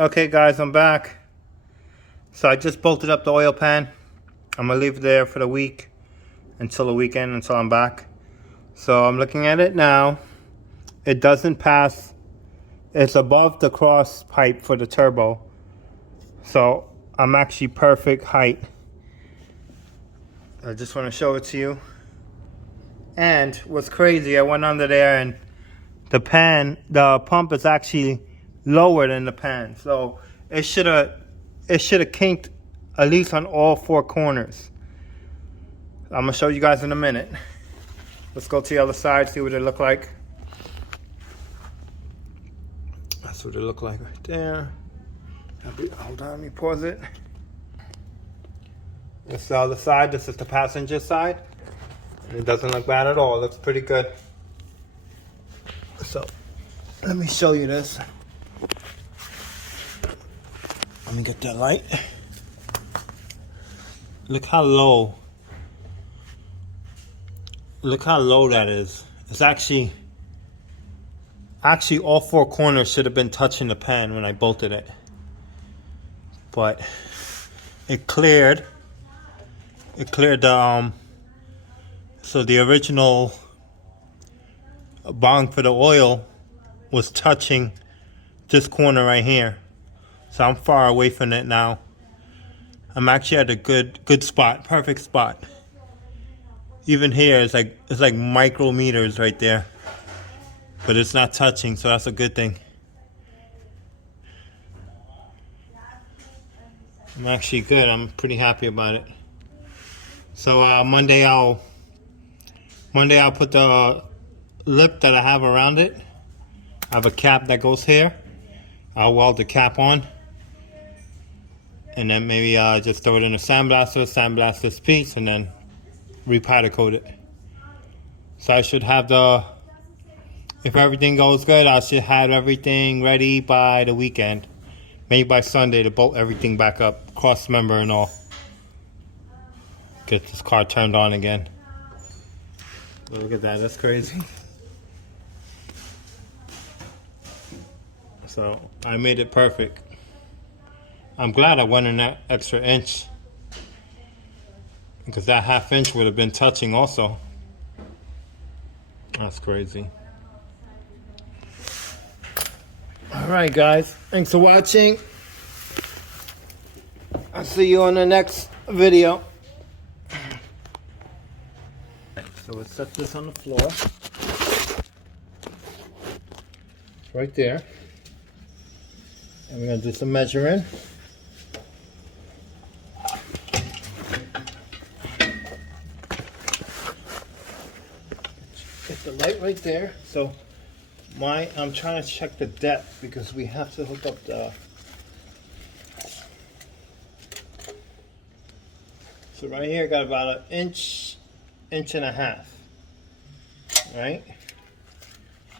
Okay guys, I'm back. So I just bolted up the oil pan. I'm gonna leave it there for the week until the weekend, until I'm back. So I'm looking at it now. It doesn't pass. It's above the cross pipe for the turbo. So I'm actually perfect height. I just want to show it to you. And what's crazy, I went under there and the pump is actually lower than the pan. So it should have kinked at least on all four corners. I'm gonna show you guys in a minute. Let's go to the other side, see what it look like. That's what it look like right there. Hold on, let me pause it. This is the other side. This is the passenger side. And it doesn't look bad at all. It looks pretty good. So let me show you this. Let me get that light. Look how low. Look how low that is. It's actually all four corners should have been touching the pan when I bolted it. But it cleared. It cleared the so the original bong for the oil was touching this corner right here. So I'm far away from it now. I'm actually at a good spot, perfect spot. Even here, it's like micrometers right there, but it's not touching, so that's a good thing. I'm actually good. I'm pretty happy about it. So Monday I'll put the lip that I have around it. I have a cap that goes here. I'll weld the cap on. And then maybe just throw it in a sandblast this piece, and then re-powder coat it. So I should have if everything goes good, I should have everything ready by the weekend. Maybe by Sunday to bolt everything back up, cross member and all. Get this car turned on again. Look at that, that's crazy. So I made it perfect. I'm glad I went in that extra inch, because that ½ inch would have been touching also. That's crazy. Alright guys, thanks for watching. I'll see you on the next video. So let's set this on the floor. It's right there. And we're going to do some measuring. Get the light right there. So I'm trying to check the depth, because we have to hook up the... So right here I got about an inch and a half, right?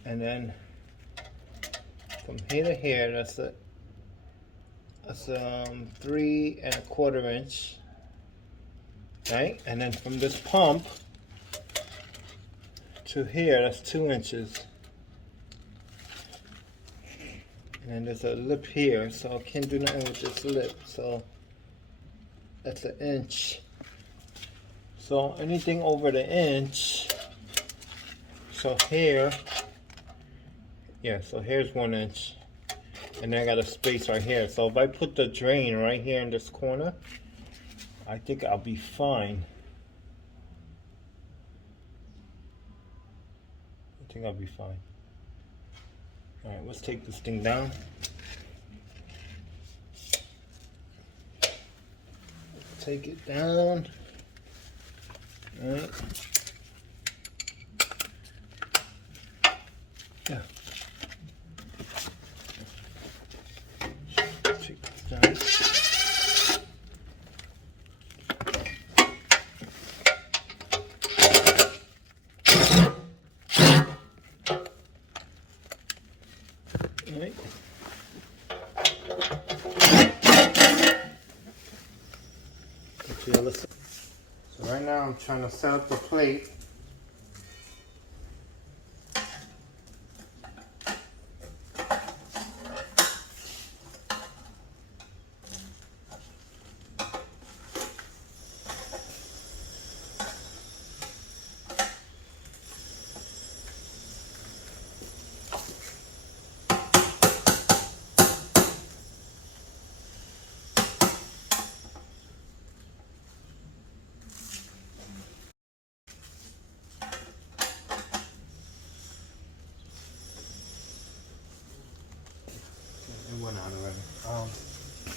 And then from here to here, that's 3¼ inch, right? And then from this pump to here, that's 2 inches. And there's a lip here, so I can't do nothing with this lip, so that's 1 inch. So anything over the inch, so here, yeah, so here's 1 inch. And then I got a space right here. So if I put the drain right here in this corner, I think I'll be fine. I think I'll be fine. Alright, let's take this thing down. Take it down. Alright. Yeah. Take this down. Alright. So right now I'm trying to set up the plate. went out already.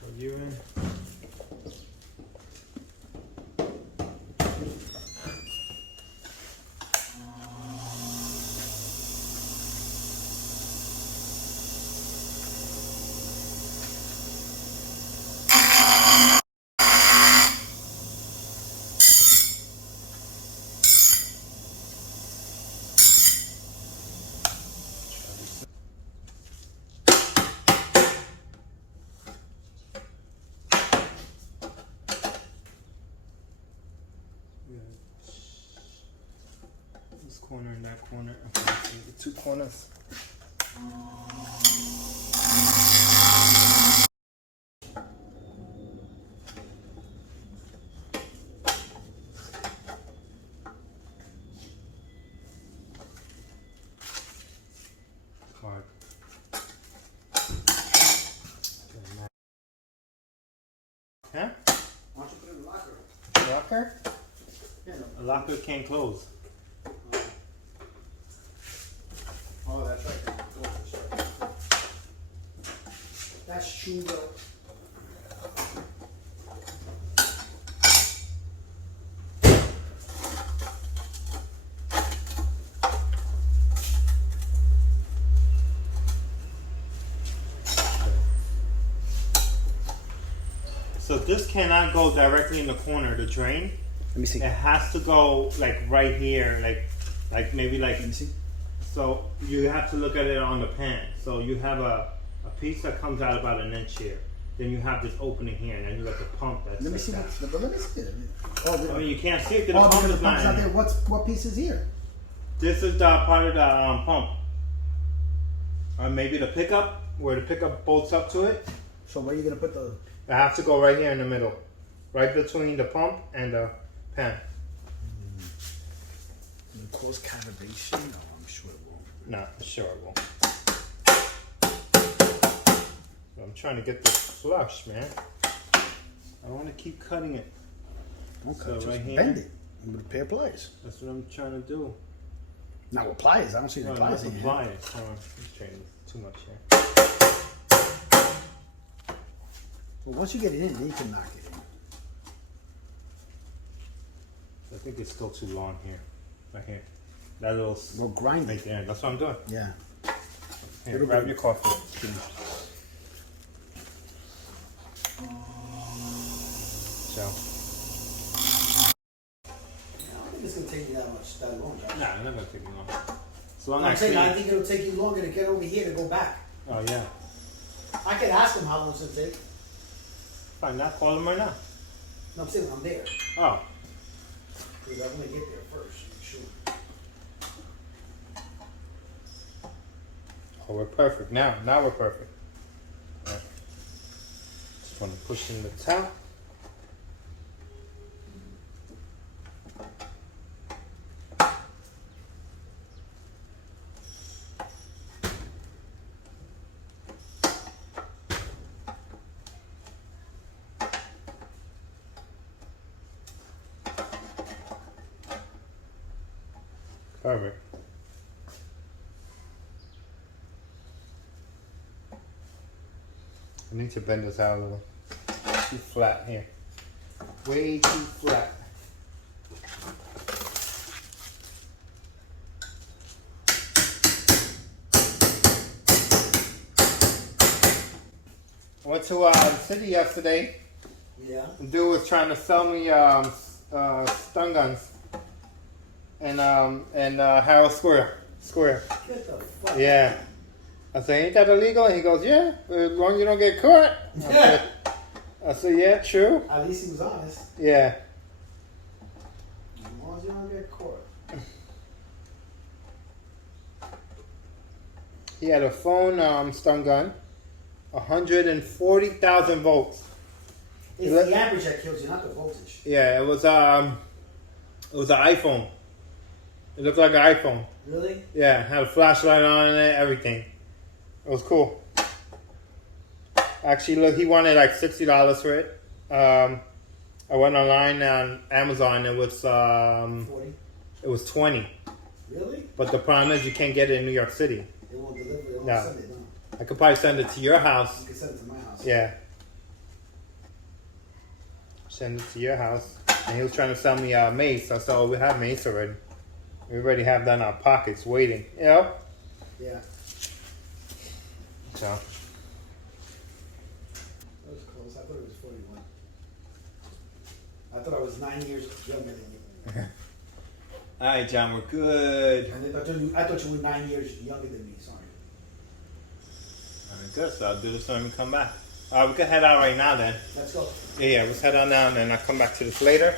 Put you in. This corner and that corner. Okay, so the two corners. Hard. Huh? Why don't you put it in the locker? Locker? Yeah, A locker can't close. Oh, that's right. That's true, though. So this cannot go directly in the corner, the drain. Let me see. It has to go like right here, like maybe like. Let me see. So you have to look at it on the pan. So you have a piece that comes out about an inch here. Then you have this opening here, and then you got the pump that's. Let me like see. that. Let me see it. Oh, I mean, you can't see it because oh, the pump because is the pump's not not in there. there. What piece is here? This is the part of the pump. Or maybe the pickup, where the pickup bolts up to it. So where are you gonna put the? I have to go right here in the middle, right between the pump and the pan. Will it cause calibration? No, I'm sure it won't. No, sure it won't. So I'm trying to get this flush, man. I don't want to keep cutting it. Okay, So just right here. bend it with a pair of pliers. That's what I'm trying to do. Not with pliers. I don't see the No, not pliers the in here. pliers. Hold on, I'm training too much here. Well, once you get it in, then you can knock it in. I think it's still too long here. Right here. That little Well, grind right it. there. That's what I'm doing. Yeah. Here, It'll grab go- your coffee. So, I don't think it's gonna take you that long. Josh. nah, it's not gonna take me long. As long I'm as saying I I think it'll take you longer to get over here to go back. Oh yeah. I can ask him how long it's gonna take. Fine, now call him right now. No, I'm saying when I'm there. Oh. Because I'm gonna get there first. Sure. Oh, we're perfect now. Now we're perfect. All right. Just want to push in the top. Perfect. I need to bend this out a little. Too flat here. Way too flat. I went to the city yesterday. Yeah. The dude was trying to sell me stun guns and Harold Square. Get the fuck. Yeah. I said, ain't that illegal? And he goes, yeah, as long as you don't get caught. I said, yeah, true. At least he was honest. Yeah. As long as you don't get caught. He had a phone stun gun, 140,000 volts. It's the amperage that kills you, not the voltage. Yeah, it was an iPhone. It looked like an iPhone. Really? Yeah, had a flashlight on it, everything. It was cool. Actually, look, he wanted like $60 for it. I went online on Amazon. It was 40. it was 20. Really? But the problem is you can't get it in New York City. They won't deliver it. They won't No. send it. No. I could probably send it to your house. You can send it to my house. Yeah. Send it to your house. And he was trying to sell me mace. I said, oh, we have mace already. We already have that in our pockets waiting. You know? Yeah. So. That was close. I thought it was 41. I thought I was 9 years younger than you. All right, John, we're good. And I thought you were 9 years younger than me. Sorry. All right, good. So I'll do this when we come back. We can head out right now then. Let's go. Yeah, let's head on down and I'll come back to this later.